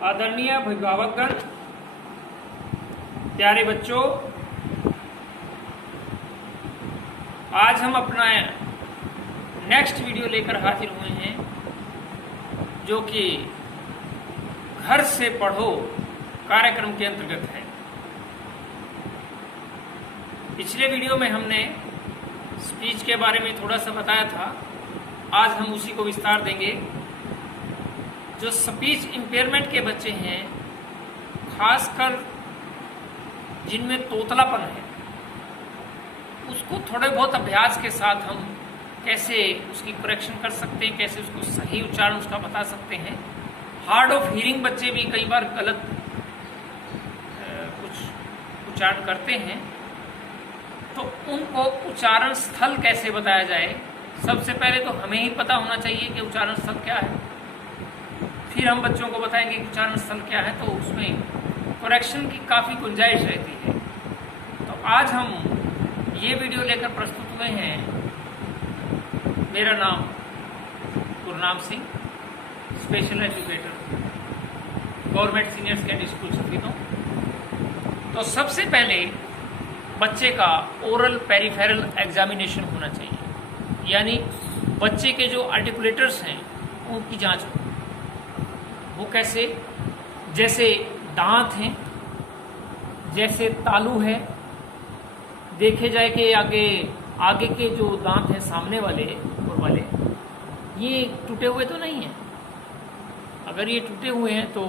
आदरणीय अभिभावकगण, प्यारे बच्चों, आज हम अपना नेक्स्ट वीडियो लेकर हाजिर हुए हैं जो कि घर से पढ़ो कार्यक्रम के अंतर्गत है। पिछले वीडियो में हमने स्पीच के बारे में थोड़ा सा बताया था, आज हम उसी को विस्तार देंगे। जो स्पीच इम्पेयरमेंट के बच्चे हैं, खासकर जिनमें तोतलापन है, उसको थोड़े बहुत अभ्यास के साथ हम कैसे उसकी करेक्शन कर सकते हैं, कैसे उसको सही उच्चारण उसका बता सकते हैं। हार्ड ऑफ हियरिंग बच्चे भी कई बार गलत कुछ उच्चारण करते हैं, तो उनको उच्चारण स्थल कैसे बताया जाए। सबसे पहले तो हमें ही पता होना चाहिए कि उच्चारण स्थल क्या है, फिर हम बच्चों को बताएंगे कि उच्चारण स्थल क्या है, तो उसमें करेक्शन की काफ़ी गुंजाइश रहती है। तो आज हम ये वीडियो लेकर प्रस्तुत हुए हैं। मेरा नाम Gurnam Singh, special educator, government senior secondary school Safidon. तो सबसे पहले बच्चे का ओरल पेरिफेरल एग्जामिनेशन होना चाहिए, यानी बच्चे के जो आर्टिकुलेटर्स हैं उनकी जांच हो। वो कैसे? जैसे दांत हैं, जैसे तालू है, देखे जाए कि आगे के जो दांत हैं सामने वाले ऊपर वाले, ये टूटे हुए तो नहीं हैं। अगर ये टूटे हुए हैं तो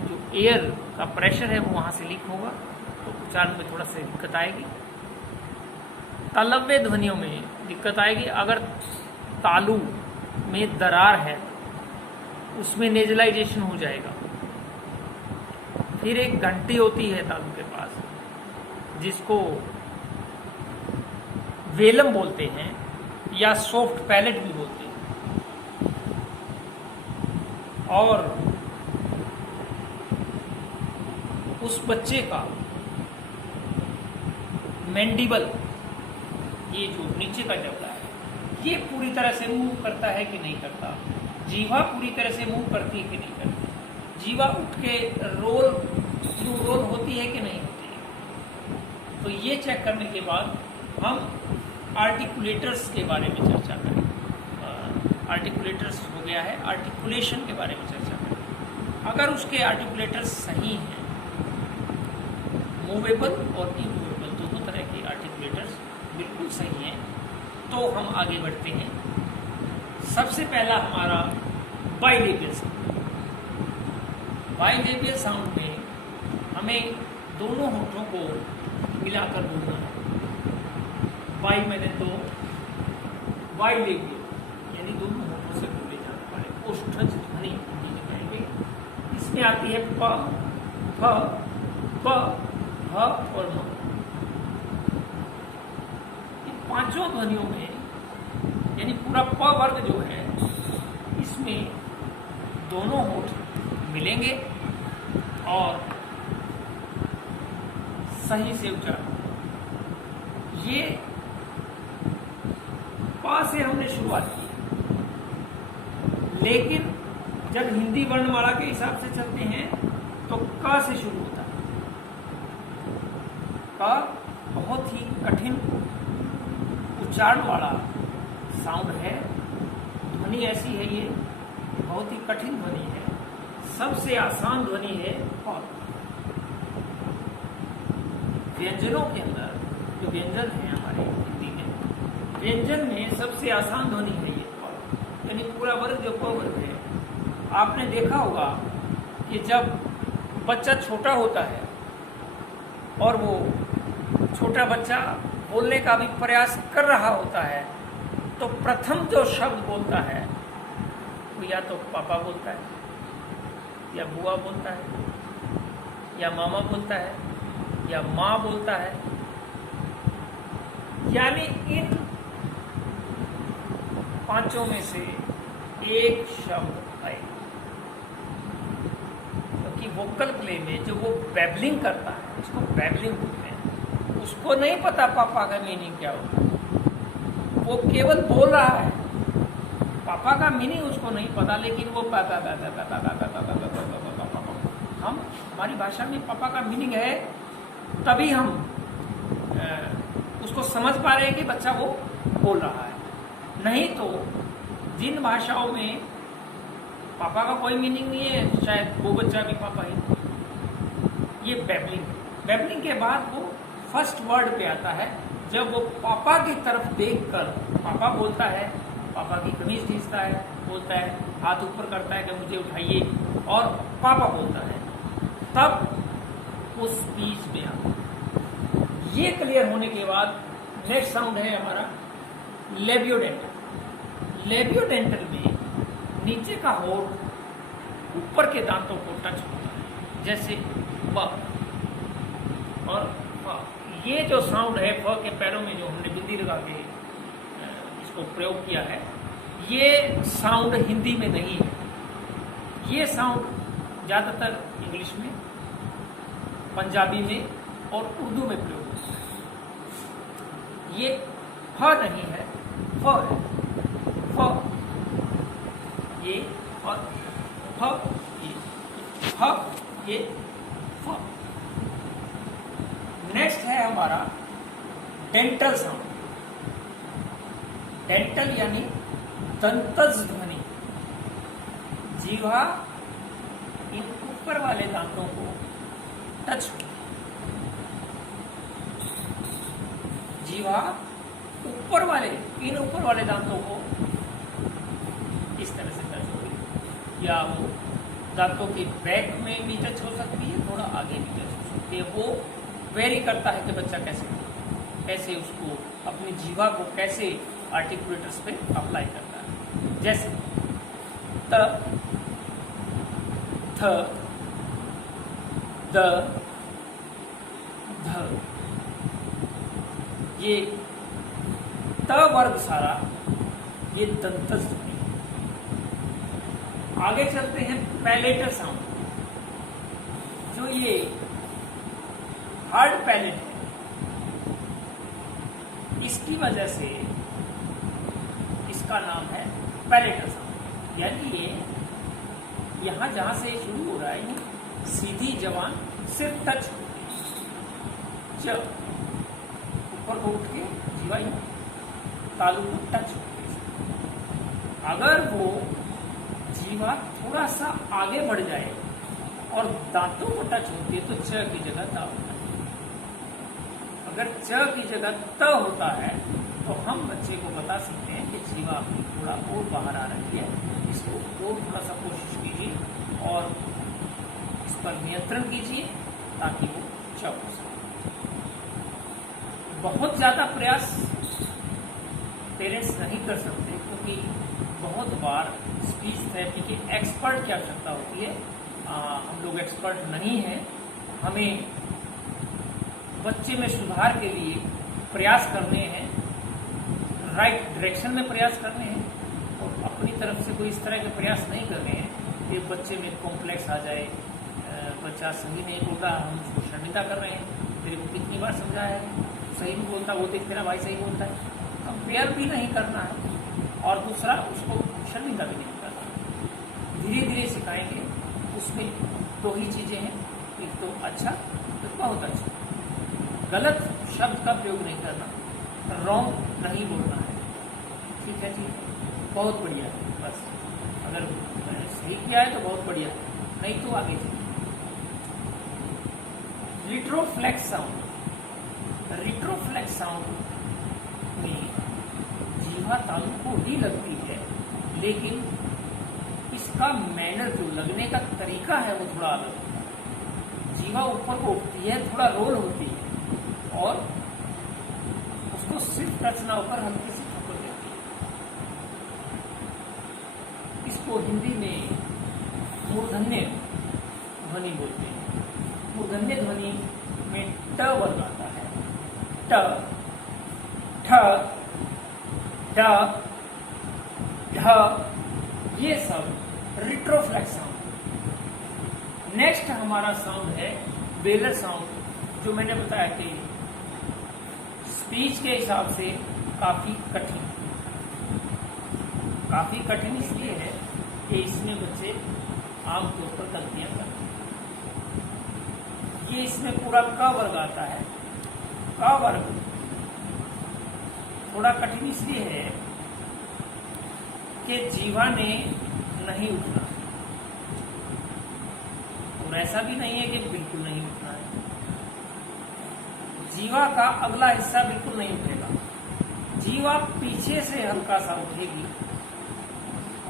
जो एयर का प्रेशर है वो वहाँ से लीक होगा, तो उच्चारण में थोड़ा सा दिक्कत आएगी। तालव्य ध्वनियों में दिक्कत आएगी। अगर तालू में दरार है उसमें नेजलाइजेशन हो जाएगा। फिर एक घंटी होती है तालू के पास, जिसको वेलम बोलते हैं या सॉफ्ट पैलेट भी बोलते हैं। और उस बच्चे का मैंडिबल, ये जो नीचे का जबड़ा है, ये पूरी तरह से मूव करता है कि नहीं करता। जीवा पूरी तरह से मूव करती है कि नहीं करती। जीवा उठ के रोल होती है कि नहीं होती है। तो ये चेक करने के बाद हम आर्टिकुलेटर्स के बारे में चर्चा करें। आर्टिकुलेटर्स हो गया है, आर्टिकुलेशन के बारे में चर्चा करें। अगर उसके आर्टिकुलेटर्स सही हैं, मूवेबल और इमूवेबल दोनों तरह के आर्टिकुलेटर्स बिल्कुल सही हैं, तो हम आगे बढ़ते हैं। सबसे पहला हमारा बाइलेबियल साउंड। बाइलेबियल साउंड में हमें दोनों होठों को मिलाकर बोलना है। बाई मैंने तो बाइलेबियल, यानी दोनों होठों से बोले जाने वाले ओष्ठज ध्वनि कहेंगे। इसमें आती है प, फ, प, ह और म। इन पांचों ध्वनियों में, यानी पूरा प वर्ग जो है, इसमें दोनों होठ मिलेंगे और सही से उच्चारण। ये प से हमने शुरुआत की, लेकिन जब हिंदी वर्णमाला के हिसाब से चलते हैं तो क से शुरू होता है। क बहुत ही कठिन उच्चारण वाला साउंड है। ध्वनि ऐसी है, ये बहुत ही कठिन ध्वनि है। सबसे आसान ध्वनि है प। व्यंजनों के अंदर जो व्यंजन है हमारे हिंदी में, व्यंजन में सबसे आसान ध्वनि है ये प। यानी पूरा वर्ग जो प वर्ग है, आपने देखा होगा कि जब बच्चा छोटा होता है और वो छोटा बच्चा बोलने का भी प्रयास कर रहा होता है, तो प्रथम जो शब्द बोलता है वो या तो पापा बोलता है, या बुआ बोलता है, या मामा बोलता है, या माँ बोलता है। यानी इन पांचों में से एक शब्द आए। क्योंकि वोकल प्ले में जो वो बैबलिंग करता है, उसको बैबलिंग बोलते हैं। उसको नहीं पता पापा का मीनिंग क्या होता है, वो केवल बोल रहा है। पापा का मीनिंग उसको नहीं पता, लेकिन वो हम हमारी भाषा में पापा का मीनिंग है, तभी हम उसको समझ पा रहे हैं कि बच्चा वो बोल रहा है। नहीं तो जिन भाषाओं में पापा का कोई मीनिंग नहीं है, शायद वो बच्चा भी पापा है। ये बैबलिंग के बाद वो फर्स्ट वर्ड पे आता है, जब वो पापा की तरफ देखकर पापा बोलता है, पापा की कमीज खींचता है, बोलता है, हाथ ऊपर करता है कि मुझे उठाइए, और पापा बोलता है, तब उस स्पीच में आता है। ये क्लियर होने के बाद नेक्स्ट साउंड है हमारा लेबियोडेंटल। लेबियोडेंटल में नीचे का होंठ ऊपर के दांतों को टच होता है, जैसे ब और फ। ये जो साउंड है फ के पैरों में जो हमने बिंदी लगा के इसको प्रयोग किया है, ये साउंड हिंदी में नहीं है। ये साउंड ज़्यादातर इंग्लिश में, पंजाबी में और उर्दू में प्रयोग होता है। ये फ नहीं है, फ है। फ ये और फ ये, फ ये फ। नेक्स्ट है हमारा डेंटल साउंड। डेंटल यानी दंतज ध्वनि। जीवा इन ऊपर वाले दांतों को टच हो, जीवा ऊपर वाले दांतों को इस तरह से टच होगी, या वो दांतों के बैक में भी टच हो सकती है, थोड़ा आगे भी टच हो सकती है। वो वेरी करता है कि बच्चा कैसे उसको अपनी जीवा को कैसे आर्टिकुलेटर्स पे अप्लाई करता है। जैसे त, थ, द, ध। ये त वर्ग सारा ये दंतज ध्वनि। आगे चलते हैं पैलेटल साउंड। जो ये हार्ड पैलेट है, इसकी वजह से इसका नाम है पैलेटल साउंड। यानी ये यहां जहां से शुरू हो रहा है, ये सीधी जबान सिर्फ टच च ऊपर को उठ के जीवा तालु को टच होती है। अगर वो जीवा थोड़ा सा आगे बढ़ जाए और दांतों को टच होती है तो च की जगह ता होता है। अगर च की जगह त होता है तो हम बच्चे को बता सकते हैं कि जीवा अपनी थोड़ा और बाहर आ रही है, इसको और थोड़ा सा कोशिश कीजिए और इस पर नियंत्रण कीजिए ताकि वो च हो सके। बहुत ज्यादा प्रयास पेरेंट्स नहीं कर सकते, क्योंकि बहुत बार स्पीच थेरेपी के एक्सपर्ट की आवश्यकता होती है। हम लोग एक्सपर्ट नहीं हैं। हमें बच्चे में सुधार के लिए प्रयास करने हैं, राइट डायरेक्शन में प्रयास करने हैं, और अपनी तरफ से कोई इस तरह के प्रयास नहीं करने हैं कि बच्चे में कॉम्प्लेक्स आ जाए, बच्चा सही नहीं बोल रहा, हम उसको शर्मिंदा कर रहे हैं। मेरे को कितनी बार समझाया है, सही नहीं बोलता, वो देख तेरा भाई सही बोलता है। कंपेयर भी नहीं करना है, और दूसरा उसको शर्मिंदा भी नहीं करना। धीरे धीरे सिखाएंगे। उसमें दो ही चीजें हैं, एक तो अच्छा, एक बहुत अच्छा। गलत शब्द का प्रयोग नहीं करना, रॉन्ग नहीं बोलना है। ठीक है जी, बहुत बढ़िया है। बस अगर सही किया है तो बहुत बढ़िया है, नहीं तो आगे चलिए। रिट्रोफ्लेक्स साउंड। रिट्रोफ्लेक्स साउंड में जीवा तालु को ही लगती है, लेकिन इसका मैनर जो लगने का तरीका है वो थोड़ा अलग होता है। जीवा ऊपर को उठती है, थोड़ा रोल होती है, और उसको सिर्फ टच ना होकर हल्की सी थपड़ देती है। इसको हिंदी में मूर्धन्य ध्वनि बोलते हैं। मूर्धन्य ध्वनि में ट वर्ग आता है। ट, ठ, ड, ढ, ये सब रिट्रोफ्लेक्स साउंड। नेक्स्ट हमारा साउंड है वेलर साउंड, जो मैंने बताया कि स्पीच के हिसाब से काफी कठिन। काफ़ी कठिन इसलिए है कि इसमें बच्चे आमतौर पर गलतियाँ करते हैं। ये इसमें पूरा क वर्ग आता है। क वर्ग थोड़ा कठिन इसलिए है कि जीवा ने नहीं उठना, और ऐसा भी नहीं है कि बिल्कुल नहीं उठना है। जीवा का अगला हिस्सा बिल्कुल नहीं उठेगा, जीवा पीछे से हल्का सा उठेगी,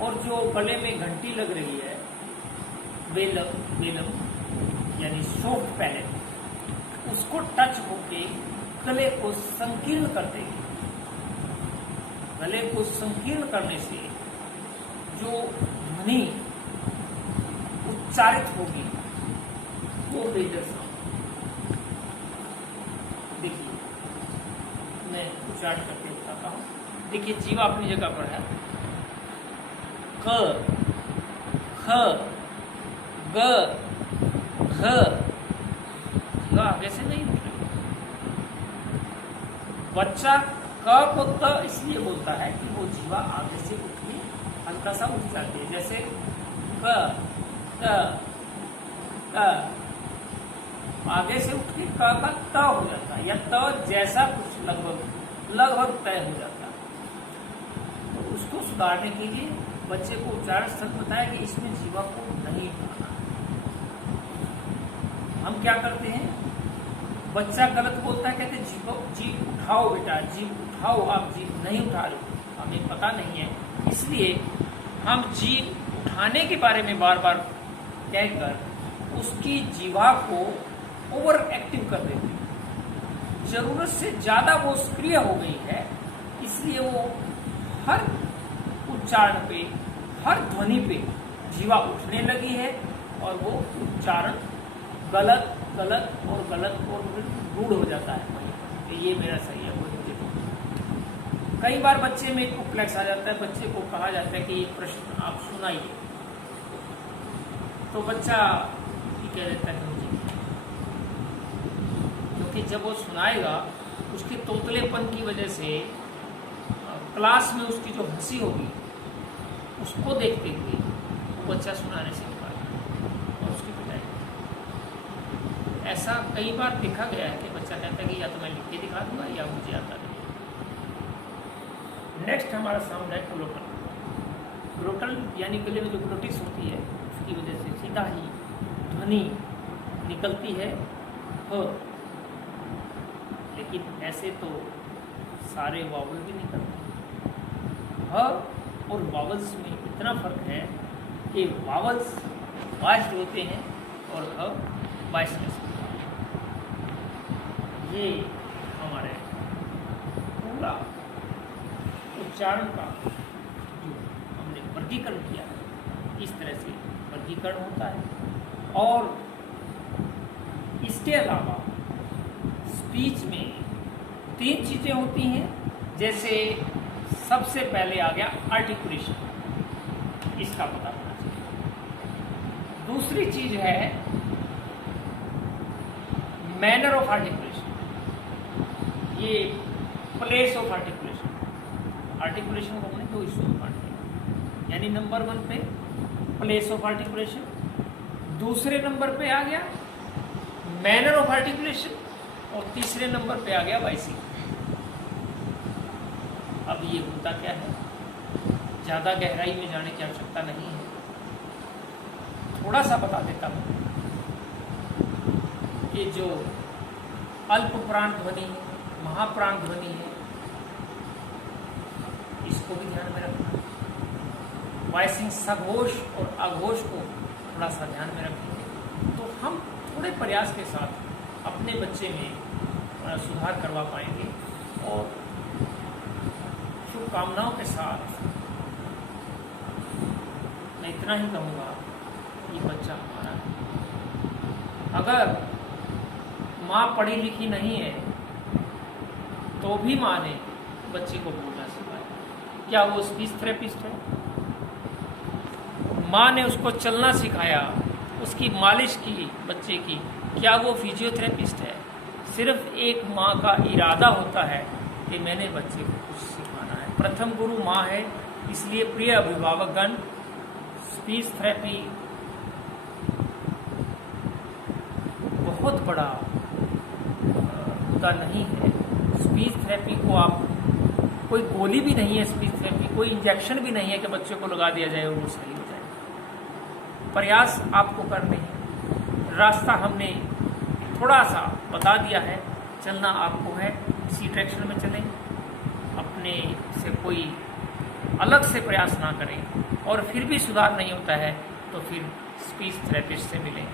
और जो गले में घंटी लग रही है वेलम यानी सॉफ्ट पैलेट, उसको टच होके गले को संकीर्ण कर देगी। गले को संकीर्ण करने से जो ध्वनि उच्चारित होगी वो बेजर साउंड। देखिए मैं उच्चारण करके बताता हूँ। देखिए जीवा अपनी जगह पर है। क, ख, ग, घ। जीवा आगे से नहीं उठ रही। बच्चा क को त इसलिए बोलता है कि वो जीवा आगे से उठ के हल्का सा उठ जाती है। जैसे क, त, आगे से उठ के क का त हो जाता है, या त जैसा कुछ लगभग तय हो जाता है। तो उसको सुधारने के लिए बच्चे को उच्चारण स्थल बताया कि इसमें जीवा को नहीं उठाना। हम क्या करते हैं, बच्चा गलत बोलता है, कहते जीभ उठाओ बेटा, जीभ उठाओ, आप जीभ नहीं उठा रहे, हमें पता नहीं है, इसलिए हम जीभ उठाने के बारे में बार बार कहकर उसकी जीवा को ओवर एक्टिव कर देते हैं। जरूरत से ज्यादा वो सक्रिय हो गई है, इसलिए वो हर उच्चारण पे, हर ध्वनि पे जीवा उठने लगी है, और वो उच्चारण गलत गलत और गलत और रूढ़ हो जाता है कि ये मेरा सही है, वो मुझे। कई बार बच्चे में कॉम्प्लेक्स आ जाता है, बच्चे को कहा जाता है कि ये प्रश्न आप सुनाइए, तो बच्चा कह देता है मुझे, क्योंकि जब वो सुनाएगा उसके तोतलेपन की वजह से क्लास में उसकी जो हंसी होगी उसको देखते हुए वो बच्चा सुनाने से और उसकी पिटाई। ऐसा कई बार देखा गया है कि बच्चा कहता है कि या तो मैं लिख के दिखा दूंगा या मुझे आता नहीं। नेक्स्ट हमारा साउंड है ग्लोटल। ग्लोटल यानी गले में जो ग्लोटिक्स होती है उसकी वजह से सीधा ही ध्वनि निकलती है ह, लेकिन ऐसे तो सारे वावल भी निकलते हैं। ह और वावल्स में इतना फर्क है कि वावल्स वॉइस्ड होते हैं और ह वॉइसलेस। ये हमारे पूरा उच्चारण का जो हमने वर्गीकरण किया है, इस तरह से वर्गीकरण होता है। और इसके अलावा स्पीच में 3 चीज़ें होती हैं। जैसे सबसे पहले आ गया आर्टिकुलेशन, इसका पता होना चाहिए। दूसरी चीज है मैनर ऑफ आर्टिकुलेशन, ये प्लेस ऑफ आर्टिकुलेशन। आर्टिकुलेशन को हमने 2 हिस्सों में बांट दिया, यानी नंबर 1 पे प्लेस ऑफ आर्टिकुलेशन, दूसरे नंबर पे आ गया मैनर ऑफ आर्टिकुलेशन, और तीसरे नंबर पे आ गया वॉइसिंग। अब ये होता क्या है, ज़्यादा गहराई में जाने की आवश्यकता नहीं है, थोड़ा सा बता देता हूँ। ये जो अल्प प्राण ध्वनि है, महाप्राण ध्वनि है, इसको भी ध्यान में रखना। वॉइसिंग सघोष और अघोष को थोड़ा सा ध्यान में रखेंगे तो हम थोड़े प्रयास के साथ अपने बच्चे में सुधार करवा पाएंगे। और शुभकामनाओं के साथ मैं इतना ही कहूँगा, ये बच्चा हमारा है। अगर माँ पढ़ी लिखी नहीं है तो भी माँ ने बच्चे को बोलना सिखाया। क्या वो स्पीच थेरेपिस्ट है? माँ ने उसको चलना सिखाया, उसकी मालिश की बच्चे की, क्या वो फिजियोथेरेपिस्ट है? सिर्फ एक माँ का इरादा होता है कि मैंने बच्चे को कुछ सिखाना है। प्रथम गुरु माँ है, इसलिए प्रिय अभिभावकगण, स्पीच थेरेपी बहुत बड़ा मुद्दा नहीं है। स्पीच थेरेपी को आप, कोई गोली भी नहीं है स्पीच थेरेपी, कोई इंजेक्शन भी नहीं है कि बच्चे को लगा दिया जाए और वो सही हो जाए। प्रयास आपको करने हैं, रास्ता हमने थोड़ा सा बता दिया है, चलना आपको है, इसी डायरेक्शन में चलें, अपने से कोई अलग से प्रयास ना करें, और फिर भी सुधार नहीं होता है तो फिर स्पीच थेरेपिस्ट से मिलें।